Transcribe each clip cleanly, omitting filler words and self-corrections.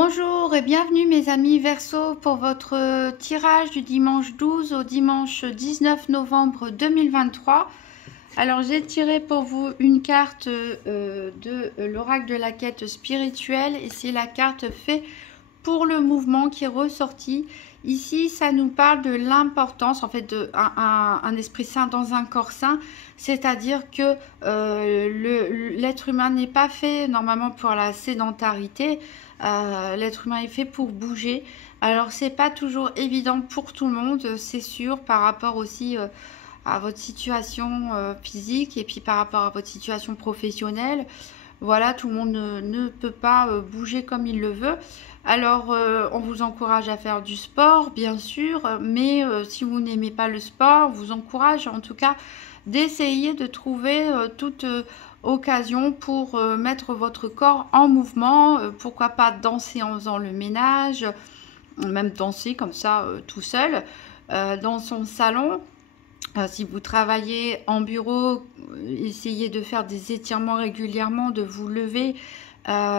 Bonjour et bienvenue mes amis Verseau pour votre tirage du dimanche 12 au dimanche 19 novembre 2023. Alors j'ai tiré pour vous une carte de l'oracle de la quête spirituelle et c'est la carte fait pour le mouvement qui est ressorti. Ici, ça nous parle de l'importance, en fait, un esprit sain dans un corps sain, c'est-à-dire que l'être humain n'est pas fait normalement pour la sédentarité. L'être humain est fait pour bouger. Alors, c'est pas toujours évident pour tout le monde, c'est sûr, par rapport aussi à votre situation physique et puis par rapport à votre situation professionnelle. Voilà, tout le monde ne peut pas bouger comme il le veut. Alors, on vous encourage à faire du sport, bien sûr, mais si vous n'aimez pas le sport, on vous encourage en tout cas d'essayer de trouver toute occasion pour mettre votre corps en mouvement. Pourquoi pas danser en faisant le ménage, même danser comme ça tout seul dans son salon. Si vous travaillez en bureau, essayez de faire des étirements régulièrement, de vous lever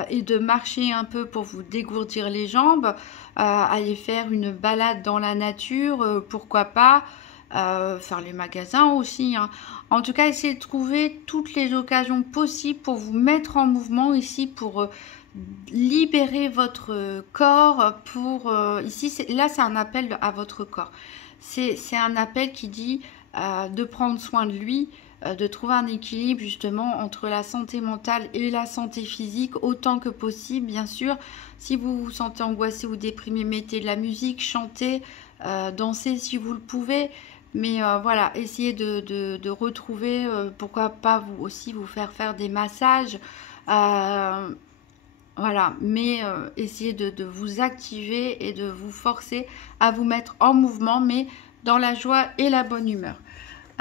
et de marcher un peu pour vous dégourdir les jambes. Aller faire une balade dans la nature, pourquoi pas. Faire les magasins aussi. Hein. En tout cas, essayez de trouver toutes les occasions possibles pour vous mettre en mouvement ici, pour libérer votre corps. Ici, là, c'est un appel à votre corps. C'est un appel qui dit de prendre soin de lui, de trouver un équilibre justement entre la santé mentale et la santé physique autant que possible, bien sûr. Si vous vous sentez angoissé ou déprimé, mettez de la musique, chantez, dansez si vous le pouvez. Mais voilà, essayez de retrouver, pourquoi pas vous aussi vous faire des massages. Voilà, mais essayez de vous activer et de vous forcer à vous mettre en mouvement, mais dans la joie et la bonne humeur.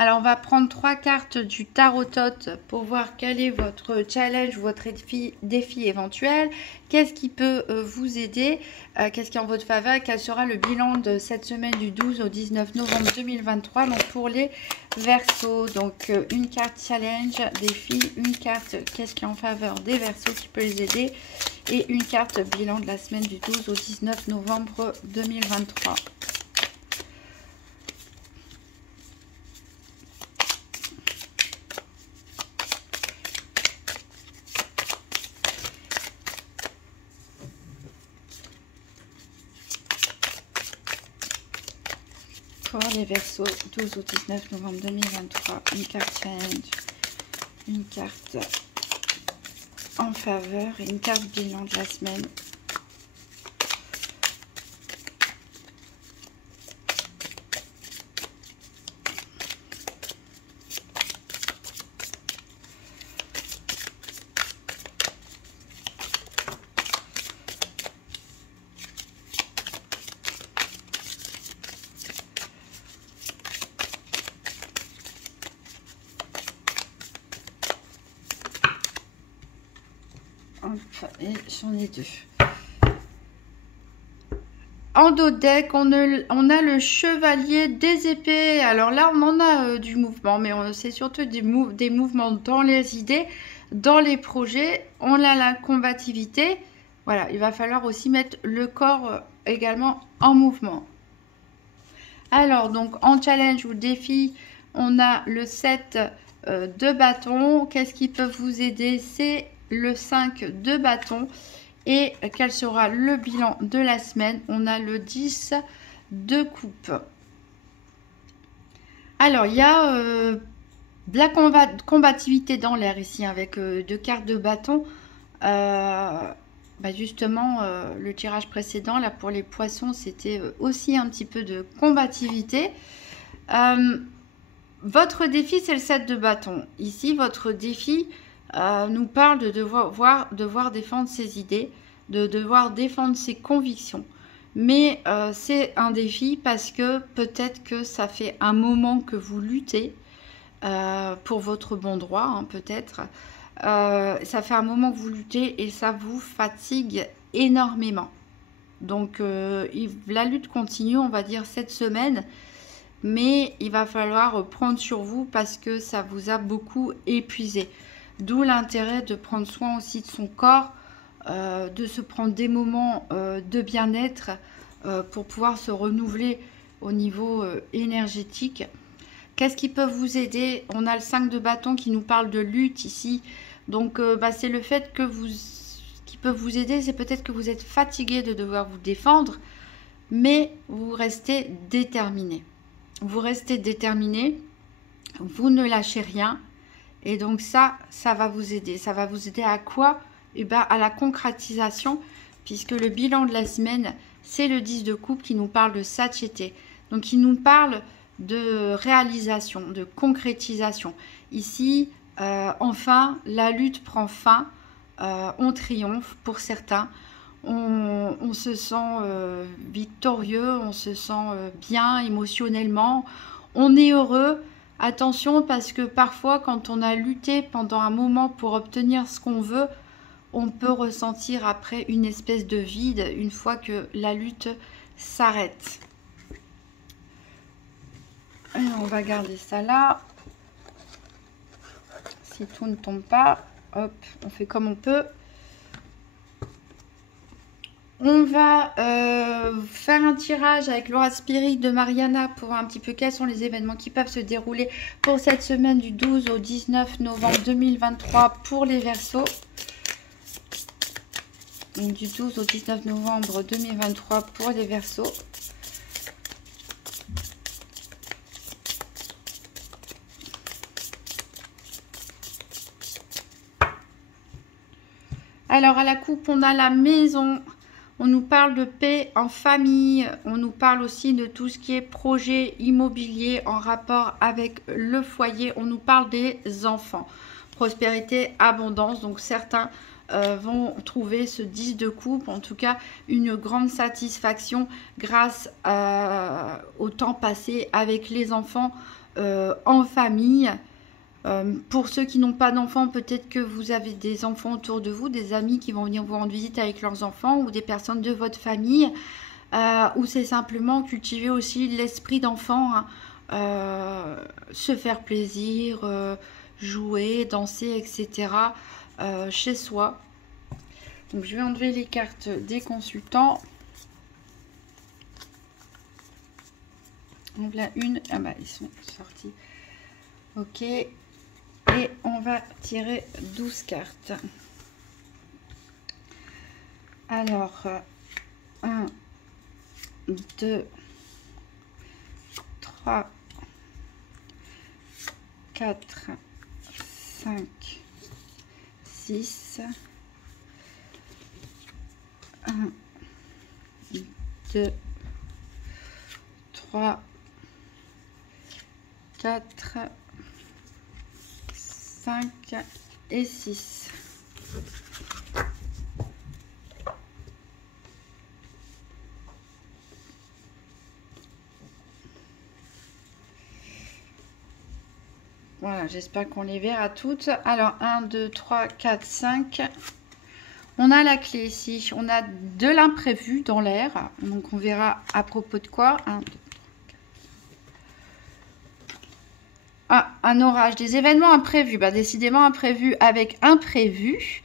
Alors, on va prendre 3 cartes du Tarot-Tot pour voir quel est votre challenge, votre défi éventuel. Qu'est-ce qui peut vous aider? Qu'est-ce qui est en votre faveur? Quel sera le bilan de cette semaine du 12 au 19 novembre 2023? Donc, pour les Verseaux, donc une carte challenge, défi, une carte qu'est-ce qui est en faveur des Verseaux qui peut les aider et une carte bilan de la semaine du 12 au 19 novembre 2023. Pour les Verseaux, 12 au 19 novembre 2023, une carte challenge, une carte en faveur et une carte bilan de la semaine. Et j'en ai 2. En dos de deck, on a le chevalier des épées. Alors là, on en a du mouvement, mais c'est surtout des mouvements dans les idées, dans les projets. On a la combativité. Voilà, il va falloir aussi mettre le corps également en mouvement. Alors, donc, en challenge ou défi, on a le 7 de bâton. Qu'est-ce qui peut vous aider? C'est le 5 de bâton. Et quel sera le bilan de la semaine? On a le 10 de coupe. Alors, il y a de la combativité dans l'air ici avec 2 cartes de bâton. Justement, le tirage précédent, là pour les poissons, c'était aussi un petit peu de combativité. Votre défi, c'est le 7 de bâton. Ici, votre défi nous parle de devoir défendre ses idées, de devoir défendre ses convictions. Mais c'est un défi parce que peut-être que ça fait un moment que vous luttez pour votre bon droit, hein, peut-être. Ça fait un moment que vous luttez et ça vous fatigue énormément. Donc la lutte continue, on va dire, cette semaine. Mais il va falloir prendre sur vous parce que ça vous a beaucoup épuisé. D'où l'intérêt de prendre soin aussi de son corps de se prendre des moments de bien-être pour pouvoir se renouveler au niveau énergétique. Qu'est-ce qui peut vous aider? On a le 5 de bâton qui nous parle de lutte ici. Donc, c'est le fait que qui peut vous aider, c'est peut-être que vous êtes fatigué de devoir vous défendre, mais vous restez déterminé. Vous restez déterminé, vous ne lâchez rien. Et donc ça va vous aider. Ça va vous aider à quoi? Eh bien, à la concrétisation, puisque le bilan de la semaine, c'est le 10 de coupe qui nous parle de satiété. Donc, il nous parle de réalisation, de concrétisation. Ici, enfin, la lutte prend fin, on triomphe pour certains, on se sent victorieux, on se sent bien émotionnellement, on est heureux. Attention, parce que parfois, quand on a lutté pendant un moment pour obtenir ce qu'on veut, on peut ressentir après une espèce de vide une fois que la lutte s'arrête. On va garder ça là. Si tout ne tombe pas, hop, on fait comme on peut. On va faire un tirage avec l'aura spirit de Mariana pour voir un petit peu quels sont les événements qui peuvent se dérouler pour cette semaine du 12 au 19 novembre 2023 pour les Verseaux. Donc du 12 au 19 novembre 2023 pour les Verseaux. Alors à la coupe, on a la maison. On nous parle de paix en famille, on nous parle aussi de tout ce qui est projet immobilier en rapport avec le foyer, on nous parle des enfants, prospérité, abondance, donc certains vont trouver ce 10 de coupe, en tout cas une grande satisfaction grâce au temps passé avec les enfants en famille. Pour ceux qui n'ont pas d'enfants, peut-être que vous avez des enfants autour de vous, des amis qui vont venir vous rendre visite avec leurs enfants ou des personnes de votre famille, ou c'est simplement cultiver aussi l'esprit d'enfant, hein, se faire plaisir, jouer, danser, etc. Chez soi. Donc je vais enlever les cartes des consultants. Donc là, une, ah bah ils sont sortis. Ok. Et on va tirer 12 cartes. Alors, 1, 2, 3, 4, 5, 6, 1, 2, 3, 4, 5 et 6. Voilà, j'espère qu'on les verra toutes. Alors, 1, 2, 3, 4, 5. On a la clé ici. On a de l'imprévu dans l'air. Donc, on verra à propos de quoi. 1, 2, ah, un orage, des événements imprévus. Bah, décidément imprévus avec imprévu.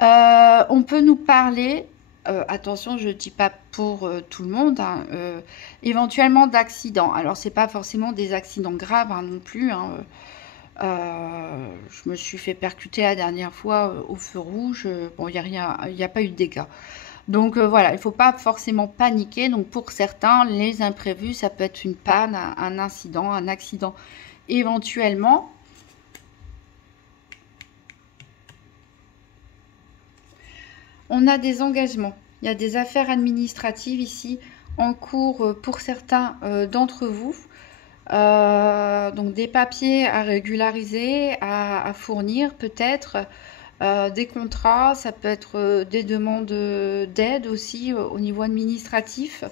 On peut nous parler, attention, je ne dis pas pour tout le monde, hein, éventuellement d'accidents. Alors, c'est pas forcément des accidents graves hein, non plus. Hein. Je me suis fait percuter la dernière fois au feu rouge. Bon, il n'y a pas eu de dégâts. Donc voilà, il ne faut pas forcément paniquer. Donc pour certains, les imprévus, ça peut être une panne, un incident, un accident éventuellement. On a des engagements. Il y a des affaires administratives ici en cours pour certains d'entre vous. Donc des papiers à régulariser, à fournir peut-être, des contrats, ça peut être des demandes d'aide aussi au niveau administratif.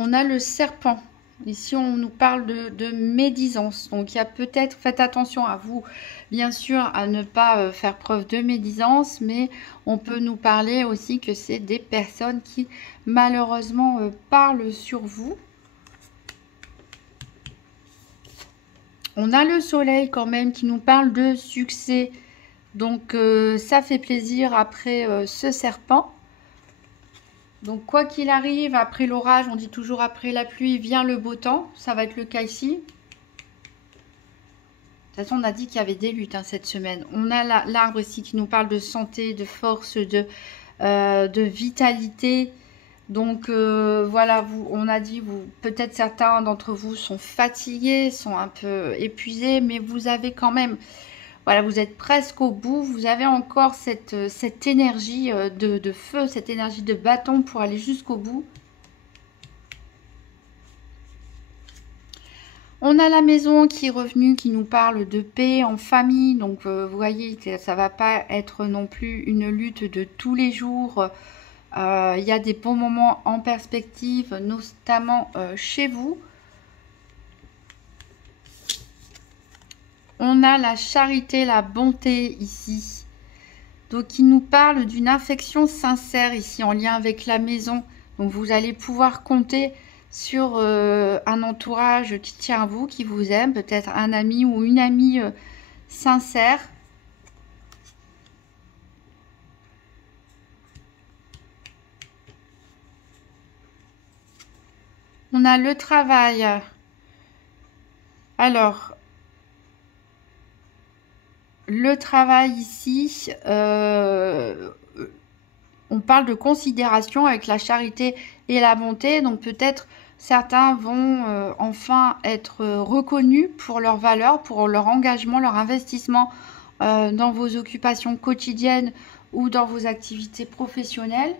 On a le serpent. Ici, on nous parle de médisance. Donc, il y a peut-être, faites attention à vous, bien sûr, à ne pas faire preuve de médisance, mais on peut nous parler aussi que c'est des personnes qui, malheureusement, parlent sur vous. On a le soleil quand même qui nous parle de succès. Donc ça fait plaisir après ce serpent. Donc quoi qu'il arrive, après l'orage, on dit toujours après la pluie, vient le beau temps. Ça va être le cas ici. De toute façon, on a dit qu'il y avait des luttes cette semaine. On a l'arbre ici qui nous parle de santé, de force, de vitalité. Donc voilà, on a dit, peut-être certains d'entre vous sont fatigués, sont un peu épuisés, mais vous avez quand même, voilà, vous êtes presque au bout. Vous avez encore cette énergie de feu, cette énergie de bâton pour aller jusqu'au bout. On a la maison qui est revenue, qui nous parle de paix en famille. Donc, vous voyez, ça va pas être non plus une lutte de tous les jours. Il y a des bons moments en perspective, notamment chez vous. On a la charité, la bonté ici. Donc, il nous parle d'une affection sincère ici, en lien avec la maison. Donc, vous allez pouvoir compter sur un entourage qui tient à vous, qui vous aime, peut-être un ami ou une amie sincère. On a le travail. Alors, le travail ici, on parle de considération avec la charité et la bonté. Donc peut-être certains vont enfin être reconnus pour leur valeur, pour leur engagement, leur investissement dans vos occupations quotidiennes ou dans vos activités professionnelles.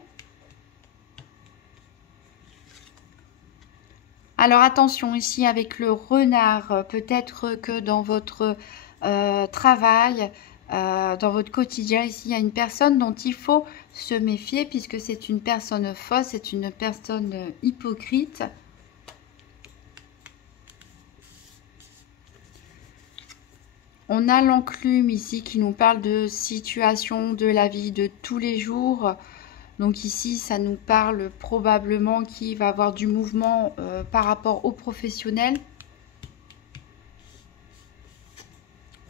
Alors attention ici avec le renard, peut-être que dans votre travail, dans votre quotidien, ici il y a une personne dont il faut se méfier puisque c'est une personne fausse, c'est une personne hypocrite. On a l'enclume ici qui nous parle de situation de la vie de tous les jours. Donc ici, ça nous parle probablement qu'il va y avoir du mouvement par rapport aux professionnels.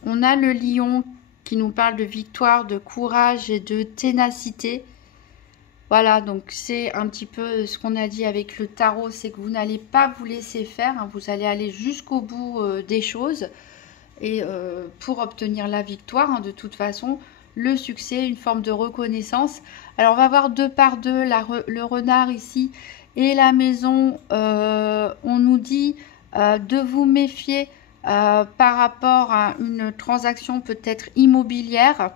On a le lion qui nous parle de victoire, de courage et de ténacité. Voilà, donc c'est un petit peu ce qu'on a dit avec le tarot, c'est que vous n'allez pas vous laisser faire, hein, vous allez aller jusqu'au bout des choses. Et pour obtenir la victoire, hein, de toute façon, le succès, une forme de reconnaissance. Alors on va voir deux par deux le renard ici et la maison. On nous dit de vous méfier par rapport à une transaction peut-être immobilière.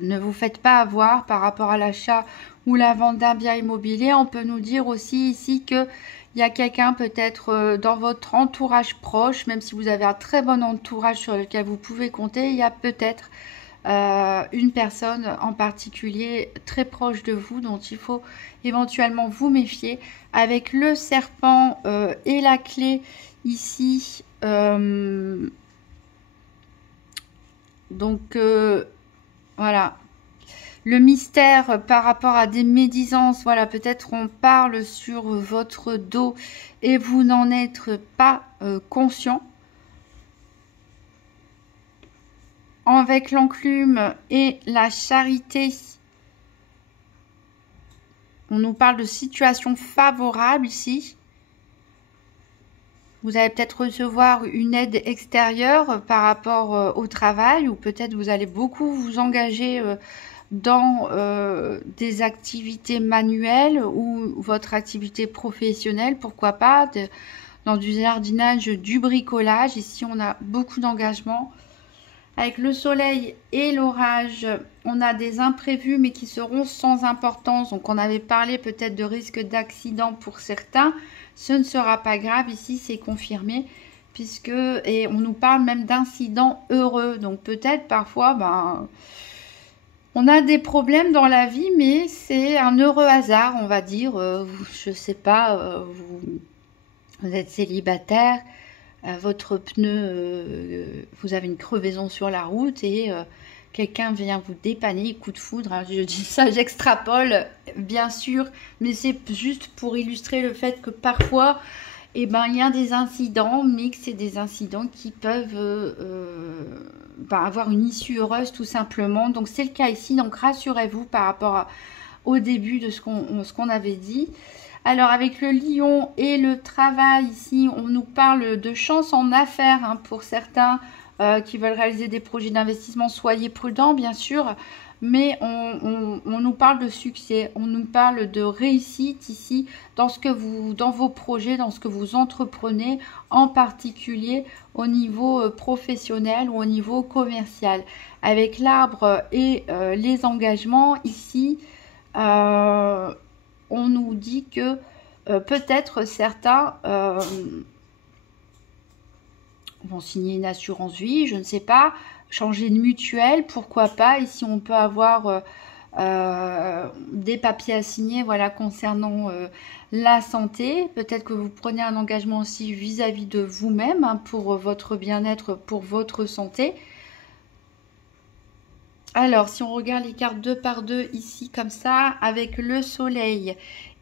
Ne vous faites pas avoir par rapport à l'achat ou la vente d'un bien immobilier. On peut nous dire aussi ici que il y a quelqu'un peut-être dans votre entourage proche, même si vous avez un très bon entourage sur lequel vous pouvez compter, il y a peut-être une personne en particulier très proche de vous dont il faut éventuellement vous méfier. Avec le serpent et la clé ici, donc voilà. Le mystère par rapport à des médisances, voilà, peut-être on parle sur votre dos et vous n'en êtes pas conscient. Avec l'enclume et la charité, on nous parle de situation favorable ici. Vous allez peut-être recevoir une aide extérieure par rapport au travail ou peut-être vous allez beaucoup vous engager dans des activités manuelles ou votre activité professionnelle, pourquoi pas, dans du jardinage, du bricolage. Ici, on a beaucoup d'engagement. Avec le soleil et l'orage, on a des imprévus, mais qui seront sans importance. Donc, on avait parlé peut-être de risque d'accident pour certains. Ce ne sera pas grave. Ici, c'est confirmé. Puisque, et on nous parle même d'incidents heureux. Donc, peut-être parfois, on a des problèmes dans la vie, mais c'est un heureux hasard, on va dire. Je sais pas, vous êtes célibataire. Votre pneu, vous avez une crevaison sur la route et quelqu'un vient vous dépanner, coup de foudre. Hein, je dis ça, j'extrapole, bien sûr, mais c'est juste pour illustrer le fait que parfois, et ben il y a des incidents, mais que c'est des incidents qui peuvent avoir une issue heureuse tout simplement. Donc c'est le cas ici, donc rassurez-vous par rapport au début de ce qu'on avait dit. Alors avec le lion et le travail ici, on nous parle de chance en affaires hein, pour certains qui veulent réaliser des projets d'investissement. Soyez prudents bien sûr, mais on nous parle de succès, on nous parle de réussite ici dans vos projets, dans ce que vous entreprenez, en particulier au niveau professionnel ou au niveau commercial. Avec l'arbre et les engagements ici, on nous dit que peut-être certains vont signer une assurance vie, je ne sais pas, changer de mutuelle, pourquoi pas. Ici, on peut avoir des papiers à signer voilà, concernant la santé. Peut-être que vous prenez un engagement aussi vis-à-vis de vous-même hein, pour votre bien-être, pour votre santé. Alors, si on regarde les cartes 2 par 2 ici, comme ça, avec le soleil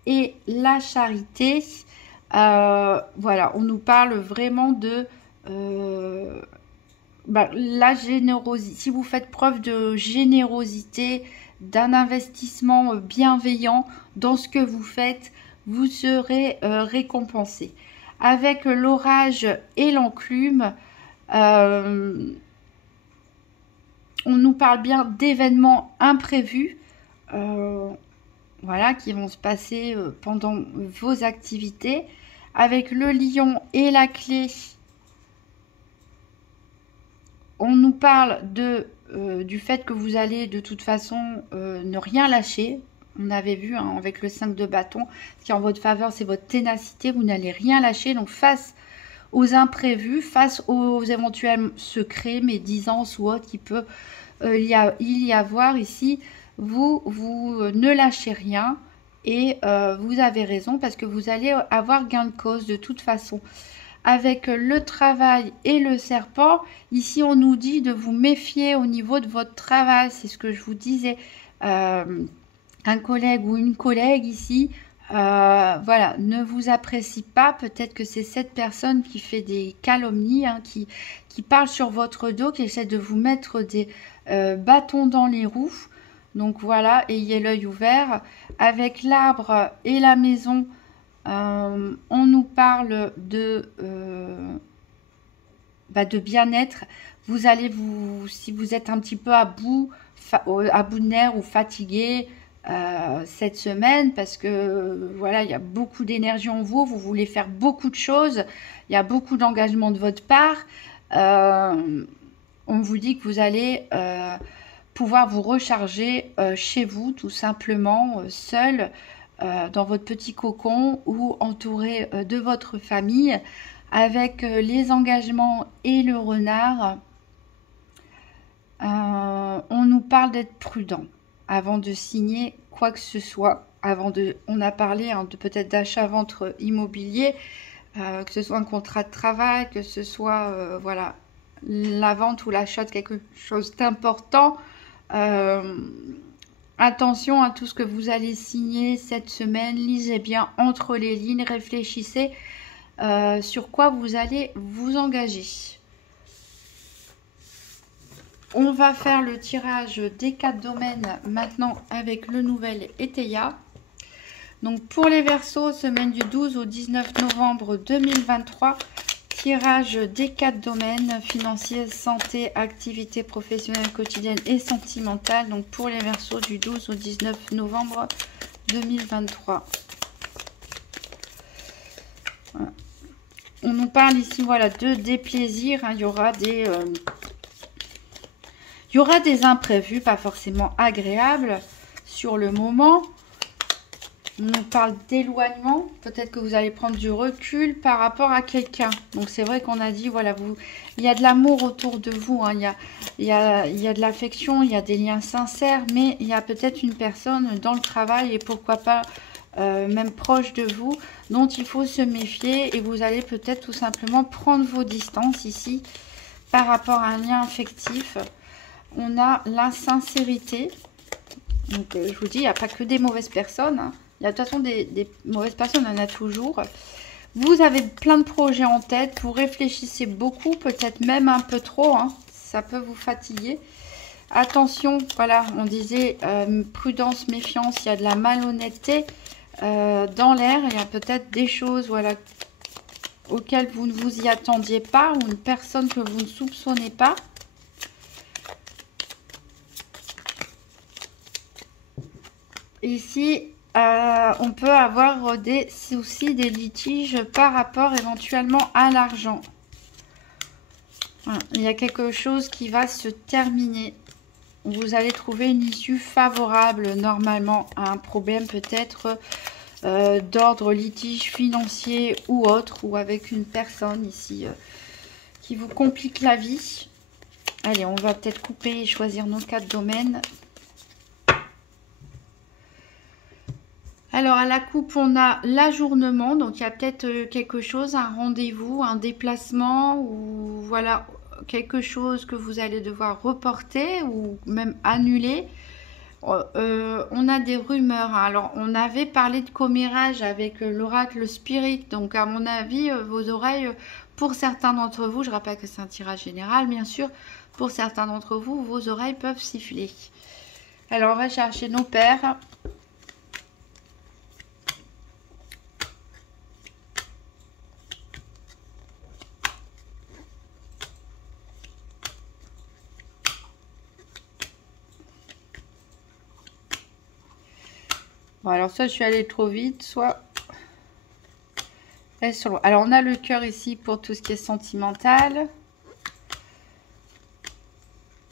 et la charité, voilà, on nous parle vraiment de la générosité. Si vous faites preuve de générosité, d'un investissement bienveillant dans ce que vous faites, vous serez récompensé. Avec l'orage et l'enclume, on nous parle bien d'événements imprévus, voilà, qui vont se passer pendant vos activités. Avec le lion et la clé, on nous parle du fait que vous allez de toute façon ne rien lâcher. On avait vu hein, avec le 5 de bâton, ce qui est en votre faveur, c'est votre ténacité. Vous n'allez rien lâcher. Donc face aux imprévus, face aux éventuels secrets, médisances ou autres qui peut y avoir ici, vous ne lâchez rien et vous avez raison parce que vous allez avoir gain de cause de toute façon. Avec le travail et le serpent, ici on nous dit de vous méfier au niveau de votre travail, c'est ce que je vous disais, un collègue ou une collègue ici, voilà, ne vous apprécie pas, peut-être que c'est cette personne qui fait des calomnies, hein, qui parle sur votre dos, qui essaie de vous mettre des bâtons dans les roues. Donc voilà, ayez l'œil ouvert. Avec l'arbre et la maison, on nous parle de bien-être. Vous allez si vous êtes un petit peu à bout de nerfs ou fatigué cette semaine, parce que voilà, il y a beaucoup d'énergie en vous, vous voulez faire beaucoup de choses, il y a beaucoup d'engagement de votre part. On vous dit que vous allez pouvoir vous recharger chez vous, tout simplement, seul, dans votre petit cocon ou entouré de votre famille. Avec les engagements et le renard, on nous parle d'être prudent avant de signer quoi que ce soit. On a parlé hein, de peut-être d'achat-vente immobilier, que ce soit un contrat de travail, que ce soit voilà, la vente ou l'achat de quelque chose d'important. Attention à tout ce que vous allez signer cette semaine. Lisez bien entre les lignes, réfléchissez sur quoi vous allez vous engager. On va faire le tirage des 4 domaines maintenant avec le nouvel Eteia. Donc pour les Verseaux, semaine du 12 au 19 novembre 2023, tirage des 4 domaines, financiers, santé, activité professionnelle, quotidienne et sentimentale. Donc pour les Verseaux du 12 au 19 novembre 2023. Voilà. On nous parle ici voilà, de déplaisir, hein. Il y aura des imprévus, pas forcément agréables sur le moment. On nous parle d'éloignement. Peut-être que vous allez prendre du recul par rapport à quelqu'un. Donc c'est vrai qu'on a dit, voilà, il y a de l'amour autour de vous. Hein. Il y a de l'affection, il y a des liens sincères. Mais il y a peut-être une personne dans le travail et pourquoi pas même proche de vous, dont il faut se méfier. Et vous allez peut-être tout simplement prendre vos distances ici par rapport à un lien affectif. On a l'insincérité. Donc, je vous dis, il n'y a pas que des mauvaises personnes. Hein. Il y a de toute façon des mauvaises personnes, on en a toujours. Vous avez plein de projets en tête, vous réfléchissez beaucoup, peut-être même un peu trop, hein, ça peut vous fatiguer. Attention, voilà, on disait prudence, méfiance, il y a de la malhonnêteté dans l'air, il y a peut-être des choses, voilà, auxquelles vous ne vous y attendiez pas, ou une personne que vous ne soupçonnez pas. Ici, on peut avoir des soucis, des litiges par rapport éventuellement à l'argent. Voilà, il y a quelque chose qui va se terminer. Vous allez trouver une issue favorable normalement à un problème peut-être d'ordre litige financier ou autre, ou avec une personne ici qui vous complique la vie. Allez, on va peut-être couper et choisir nos 4 domaines. Alors, à la coupe, on a l'ajournement. Donc, il y a peut-être quelque chose, un rendez-vous, un déplacement ou voilà, quelque chose que vous allez devoir reporter ou même annuler. On a des rumeurs. Alors, on avait parlé de commérage avec l'oracle Spirit. Donc, à mon avis, vos oreilles, pour certains d'entre vous, je rappelle que c'est un tirage général, bien sûr, pour certains d'entre vous, vos oreilles peuvent siffler. Alors, on va chercher nos paires. Bon, alors soit je suis allée trop vite, soit elle sur le... Alors on a le cœur ici pour tout ce qui est sentimental.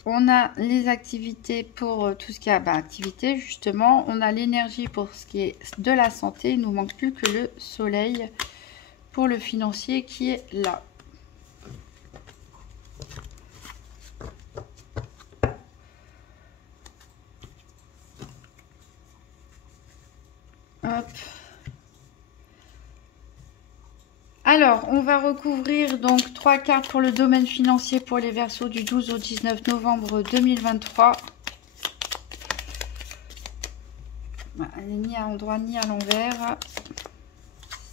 On a les activités pour tout ce qui est activité justement. On a l'énergie pour ce qui est de la santé. Il ne nous manque plus que le soleil pour le financier qui est là. Hop. Alors, on va recouvrir donc 3 cartes pour le domaine financier pour les Verseaux du 12 au 19 novembre 2023. Elle n'est ni à l'endroit ni à l'envers.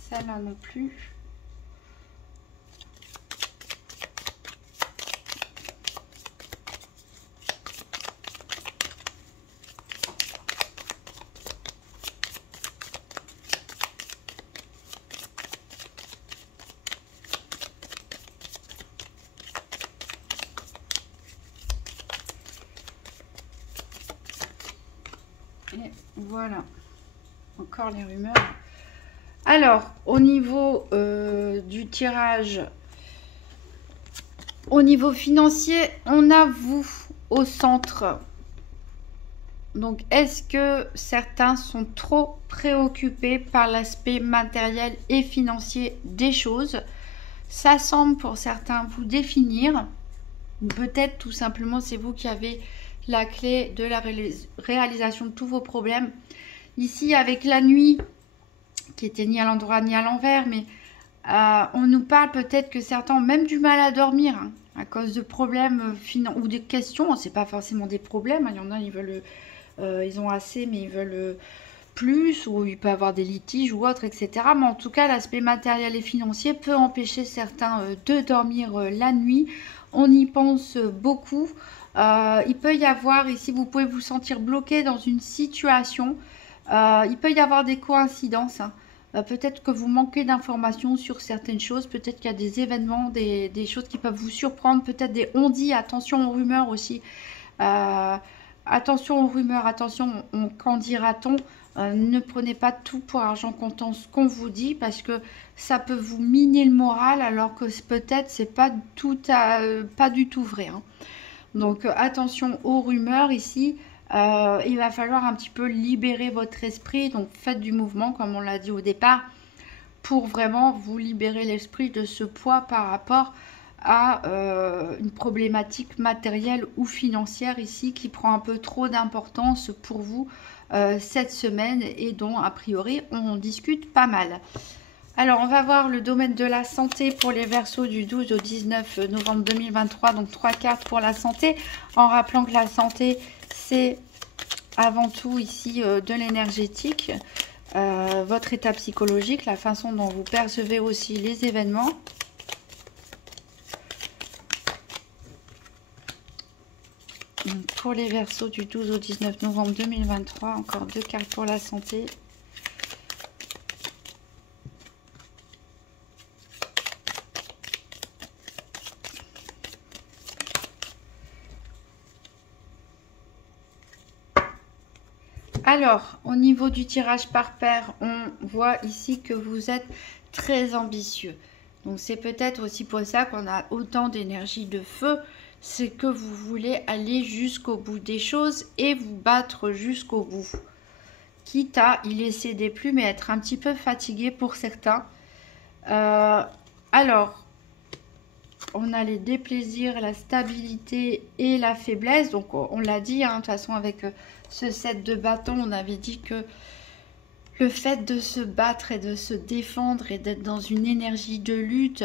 Celle-là non plus. Et voilà, encore les rumeurs. Alors, au niveau du tirage, au niveau financier, on a vous au centre. Donc, est-ce que certains sont trop préoccupés par l'aspect matériel et financier des choses? Ça semble pour certains vous définir. Peut-être tout simplement c'est vous qui avez la clé de la réalisation de tous vos problèmes. Ici avec la nuit, qui était ni à l'endroit ni à l'envers, mais on nous parle peut-être que certains ont même du mal à dormir hein, à cause de problèmes ou des questions. C'est pas forcément des problèmes, hein. Il y en a, ils veulent, ils ont assez, mais ils veulent plus, ou il peut y avoir des litiges ou autres, etc. Mais en tout cas, l'aspect matériel et financier peut empêcher certains de dormir la nuit. On y pense beaucoup. Il peut y avoir, ici, vous pouvez vous sentir bloqué dans une situation. Il peut y avoir des coïncidences. Hein. Peut-être que vous manquez d'informations sur certaines choses. Peut-être qu'il y a des événements, des choses qui peuvent vous surprendre. Peut-être des on-dit. Attention aux rumeurs aussi. Attention aux rumeurs. Attention, qu'en dira-t-on? Ne prenez pas tout pour argent comptant ce qu'on vous dit parce que ça peut vous miner le moral alors que peut-être c'est pas du tout vrai. Hein. Donc attention aux rumeurs ici. Il va falloir un petit peu libérer votre esprit. Donc faites du mouvement comme on l'a dit au départ pour vraiment vous libérer l'esprit de ce poids par rapport à une problématique matérielle ou financière ici qui prend un peu trop d'importance pour vous cette semaine et dont a priori on discute pas mal. Alors on va voir le domaine de la santé pour les Verseaux du 12 au 19 novembre 2023, donc 3 cartes pour la santé, en rappelant que la santé c'est avant tout ici de l'énergétique. votre état psychologique, la façon dont vous percevez aussi les événements. Donc, pour les Verseaux du 12 au 19 novembre 2023, encore 2 cartes pour la santé. Alors, au niveau du tirage par paire, on voit ici que vous êtes très ambitieux. Donc, c'est peut-être aussi pour ça qu'on a autant d'énergie de feu. C'est que vous voulez aller jusqu'au bout des choses et vous battre jusqu'au bout. Quitte à y laisser des plumes et être un petit peu fatigué pour certains. Alors, on a les déplaisirs, la stabilité et la faiblesse. Donc, on l'a dit, hein, de toute façon, avec ce set de bâtons, on avait dit que le fait de se battre et de se défendre et d'être dans une énergie de lutte,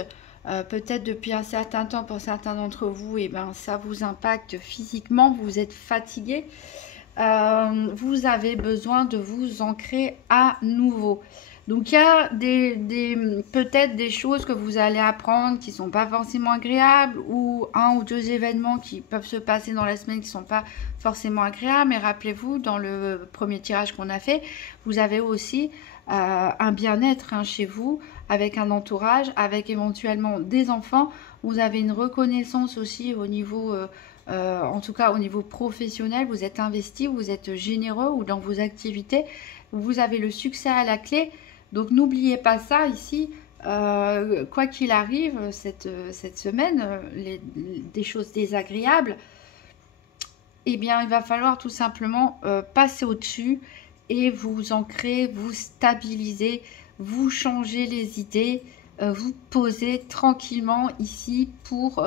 peut-être depuis un certain temps pour certains d'entre vous, et ben, ça vous impacte physiquement, vous êtes fatigué. Vous avez besoin de vous ancrer à nouveau. Donc il y a peut-être des choses que vous allez apprendre qui ne sont pas forcément agréables, ou un ou deux événements qui peuvent se passer dans la semaine qui ne sont pas forcément agréables. Mais rappelez-vous, dans le premier tirage qu'on a fait, vous avez aussi un bien-être, hein, chez vous, avec un entourage, avec éventuellement des enfants. Vous avez une reconnaissance aussi au niveau... en tout cas au niveau professionnel, vous êtes investi, vous êtes généreux, ou dans vos activités, vous avez le succès à la clé. Donc n'oubliez pas ça ici, quoi qu'il arrive cette semaine, des choses désagréables, eh bien il va falloir tout simplement passer au-dessus et vous ancrer, vous stabiliser, vous changer les idées, vous poser tranquillement ici pour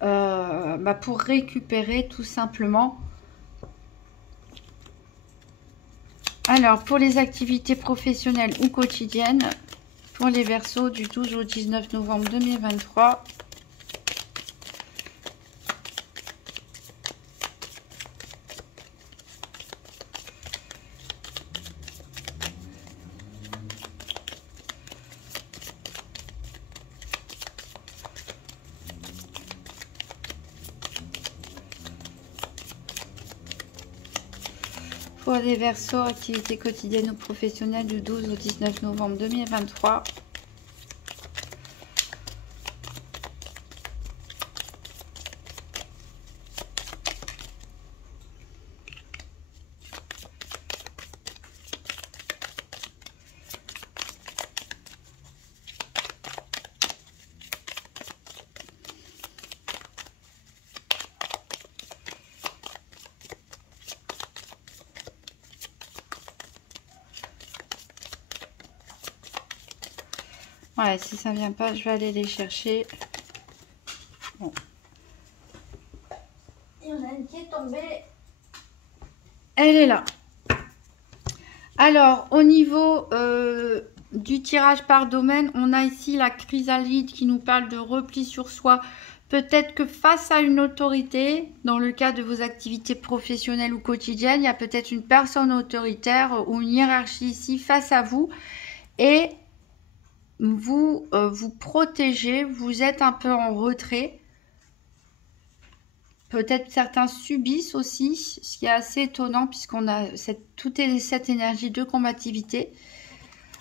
récupérer tout simplement. Alors, pour les activités professionnelles ou quotidiennes, pour les Verseaux du 12 au 19 novembre 2023. Pour les Verseaux, activités quotidiennes ou professionnelles du 12 au 19 novembre 2023. Ouais, si ça vient pas, je vais aller les chercher. Bon. Il y en a une qui est tombée. Elle est là. Alors, au niveau du tirage par domaine, on a ici la chrysalide qui nous parle de repli sur soi. Peut-être que face à une autorité, dans le cas de vos activités professionnelles ou quotidiennes, il y a peut-être une personne autoritaire ou une hiérarchie ici face à vous. Et vous vous protégez, vous êtes un peu en retrait. Peut-être certains subissent aussi, ce qui est assez étonnant puisqu'on a toute cette énergie de combativité.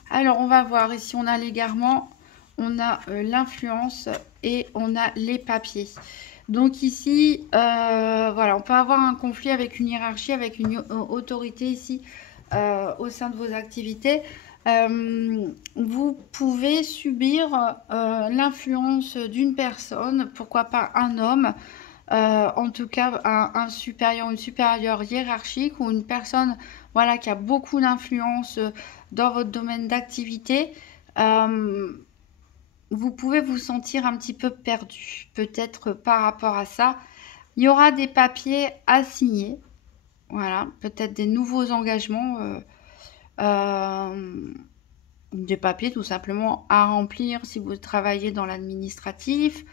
Alors, on va voir ici, on a l'égarement, on a l'influence et on a les papiers. Donc ici, voilà, on peut avoir un conflit avec une hiérarchie, avec une autorité ici au sein de vos activités. Vous pouvez subir l'influence d'une personne, pourquoi pas un homme, en tout cas un supérieur, une supérieure hiérarchique ou une personne, voilà, qui a beaucoup d'influence dans votre domaine d'activité. Vous pouvez vous sentir un petit peu perdu, peut-être par rapport à ça. Il y aura des papiers à signer, voilà, peut-être des nouveaux engagements, des papiers tout simplement à remplir si vous travaillez dans l'administratif,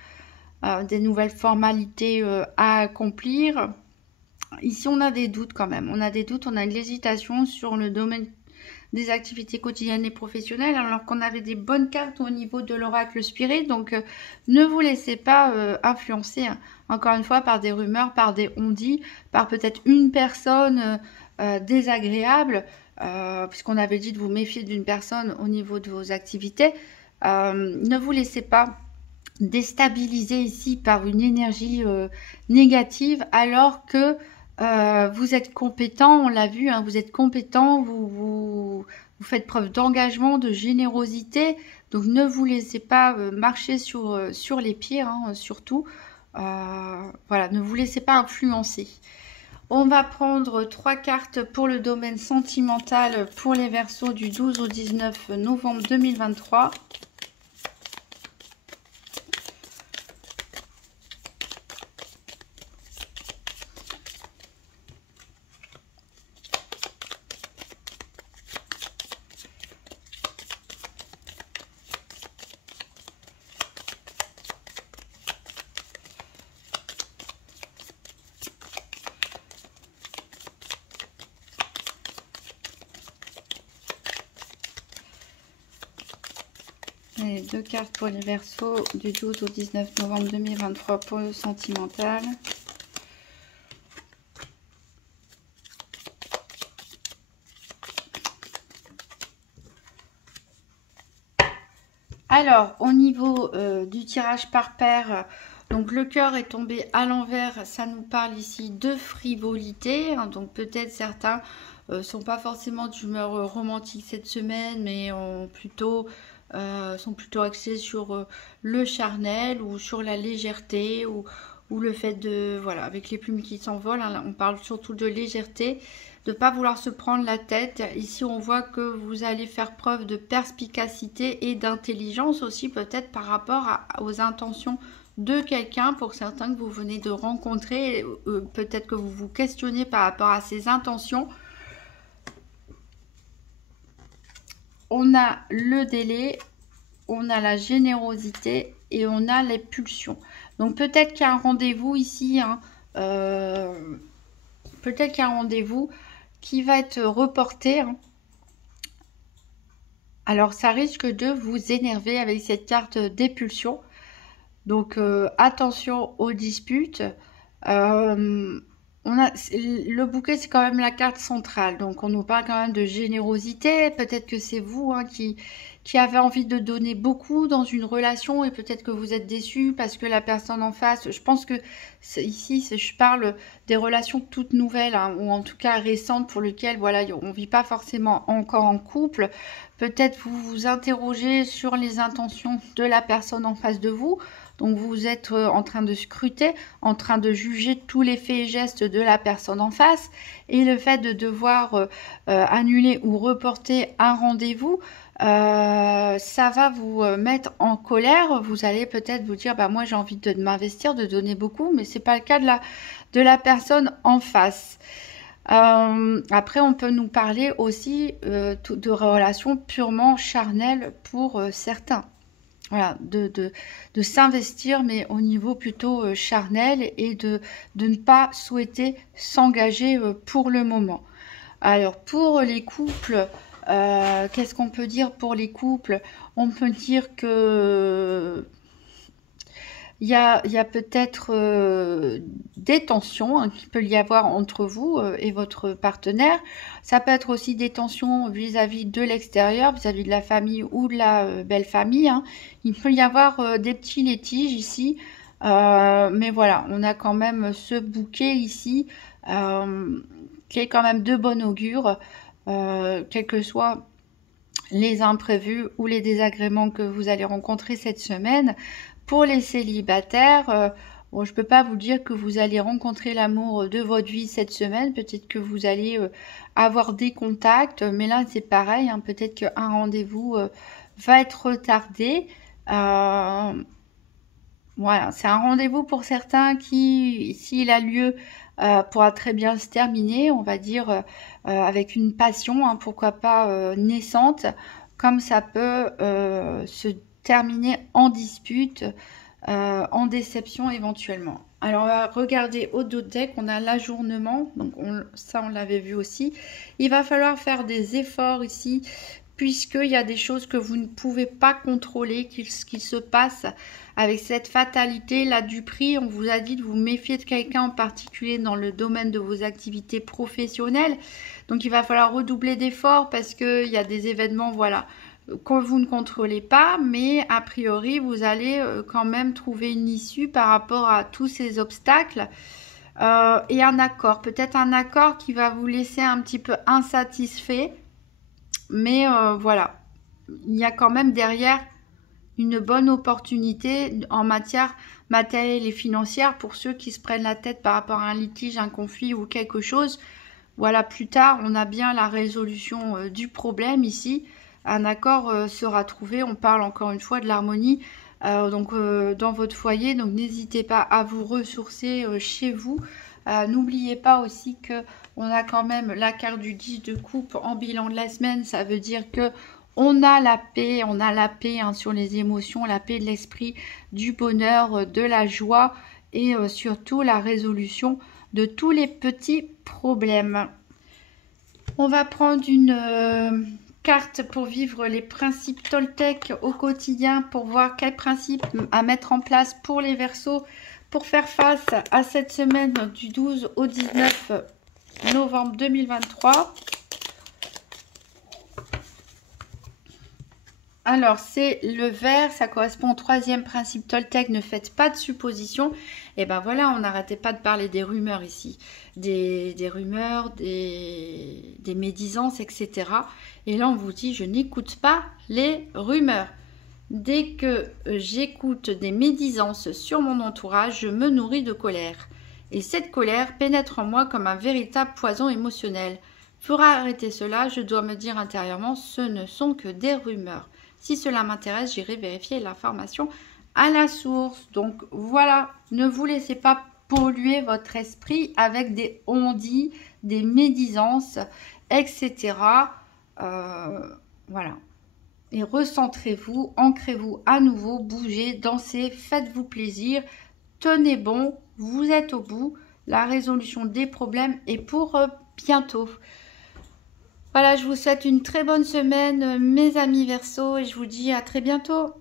des nouvelles formalités à accomplir. Ici, on a des doutes quand même. On a des doutes, on a de l'hésitation sur le domaine des activités quotidiennes et professionnelles, alors qu'on avait des bonnes cartes au niveau de l'oracle spirit. Donc ne vous laissez pas influencer, hein, encore une fois, par des rumeurs, par des on-dit, par peut-être une personne désagréable, puisqu'on avait dit de vous méfier d'une personne au niveau de vos activités. Ne vous laissez pas déstabiliser ici par une énergie négative, alors que vous êtes compétent, on l'a vu, hein, vous êtes compétent, vous faites preuve d'engagement, de générosité, donc ne vous laissez pas marcher sur les pieds, hein, surtout. Voilà, ne vous laissez pas influencer. On va prendre 3 cartes pour le domaine sentimental pour les Verseaux du 12 au 19 novembre 2023. Et 2 cartes pour les Verseaux du 12 au 19 novembre 2023 pour le sentimental. Alors, au niveau du tirage par paire, donc le cœur est tombé à l'envers, ça nous parle ici de frivolité, hein, donc peut-être certains sont pas forcément d'humeur romantique cette semaine, mais sont plutôt axés sur le charnel ou sur la légèreté ou le fait de, voilà, avec les plumes qui s'envolent, hein, on parle surtout de légèreté, de ne pas vouloir se prendre la tête. Ici, on voit que vous allez faire preuve de perspicacité et d'intelligence aussi, peut-être par rapport aux intentions de quelqu'un, pour certains que vous venez de rencontrer, peut-être que vous vous questionnez par rapport à ses intentions. On a le délai, on a la générosité et on a les pulsions. Donc peut-être qu'il y a un rendez-vous ici, hein, peut-être qu'il y a un rendez-vous qui va être reporté, hein. Alors ça risque de vous énerver avec cette carte des pulsions. Donc attention aux disputes. Le bouquet, c'est quand même la carte centrale, donc on nous parle quand même de générosité. Peut-être que c'est vous, hein, qui avez envie de donner beaucoup dans une relation, et peut-être que vous êtes déçu parce que la personne en face, je pense que ici je parle des relations toutes nouvelles, hein, ou en tout cas récentes, pour lesquelles voilà, on ne vit pas forcément encore en couple. Peut-être vous vous interrogez sur les intentions de la personne en face de vous. Donc vous êtes en train de scruter, en train de juger tous les faits et gestes de la personne en face, et le fait de devoir annuler ou reporter un rendez-vous, ça va vous mettre en colère. Vous allez peut-être vous dire, bah moi j'ai envie de m'investir, de donner beaucoup, mais c'est pas le cas de la personne en face. Après, on peut nous parler aussi de relations purement charnelles pour certains. Voilà, de s'investir, mais au niveau plutôt charnel, et de ne pas souhaiter s'engager pour le moment. Alors, pour les couples, qu'est-ce qu'on peut dire pour les couples? On peut dire que il y a peut-être des tensions, hein, qu'il peut y avoir entre vous et votre partenaire. Ça peut être aussi des tensions vis-à-vis de l'extérieur, vis-à-vis de la famille ou de la belle famille, hein. Il peut y avoir des petits litiges ici, mais voilà, on a quand même ce bouquet ici qui est quand même de bon augure, quels que soient les imprévus ou les désagréments que vous allez rencontrer cette semaine. Pour les célibataires, bon, je ne peux pas vous dire que vous allez rencontrer l'amour de votre vie cette semaine. Peut-être que vous allez avoir des contacts, mais là c'est pareil, hein, peut-être qu'un rendez-vous va être retardé. Voilà, c'est un rendez-vous pour certains qui, s'il a lieu, pourra très bien se terminer, on va dire, avec une passion, hein, pourquoi pas naissante, comme ça peut se terminer en dispute. en déception éventuellement. Alors on va regarder au dos deck, on a l'ajournement, donc ça on l'avait vu aussi. Il va falloir faire des efforts ici, puisqu'il y a des choses que vous ne pouvez pas contrôler, qu'il se passe avec cette fatalité là du prix. On vous a dit de vous méfier de quelqu'un en particulier dans le domaine de vos activités professionnelles. Donc il va falloir redoubler d'efforts parce qu'il y a des événements, voilà, que vous ne contrôlez pas, mais a priori vous allez quand même trouver une issue par rapport à tous ces obstacles. Et un accord, peut-être un accord qui va vous laisser un petit peu insatisfait, mais voilà, il y a quand même derrière une bonne opportunité en matière matérielle et financière pour ceux qui se prennent la tête par rapport à un litige, un conflit ou quelque chose. Voilà, plus tard, on a bien la résolution du problème ici. Un accord sera trouvé. On parle encore une fois de l'harmonie dans votre foyer. Donc, n'hésitez pas à vous ressourcer chez vous. N'oubliez pas aussi que on a quand même la carte du 10 de coupe en bilan de la semaine. Ça veut dire que on a la paix hein, sur les émotions, la paix de l'esprit, du bonheur, de la joie et surtout la résolution de tous les petits problèmes. On va prendre une carte pour vivre les principes Toltec au quotidien, pour voir quels principes à mettre en place pour les Verseaux pour faire face à cette semaine du 12 au 19 novembre 2023. Alors, c'est le vert, ça correspond au troisième principe Toltec, ne faites pas de suppositions. Et ben voilà, on n'arrêtait pas de parler des rumeurs ici, des rumeurs, des médisances, etc. Et là, on vous dit, je n'écoute pas les rumeurs. Dès que j'écoute des médisances sur mon entourage, je me nourris de colère. Et cette colère pénètre en moi comme un véritable poison émotionnel. Pour arrêter cela, je dois me dire intérieurement, ce ne sont que des rumeurs. Si cela m'intéresse, j'irai vérifier l'information à la source. Donc voilà, ne vous laissez pas polluer votre esprit avec des on-dit, des médisances, etc. Voilà. Et recentrez-vous, ancrez-vous à nouveau, bougez, dansez, faites-vous plaisir, tenez bon, vous êtes au bout. La résolution des problèmes est pour bientôt. Voilà, je vous souhaite une très bonne semaine, mes amis Verseaux, et je vous dis à très bientôt.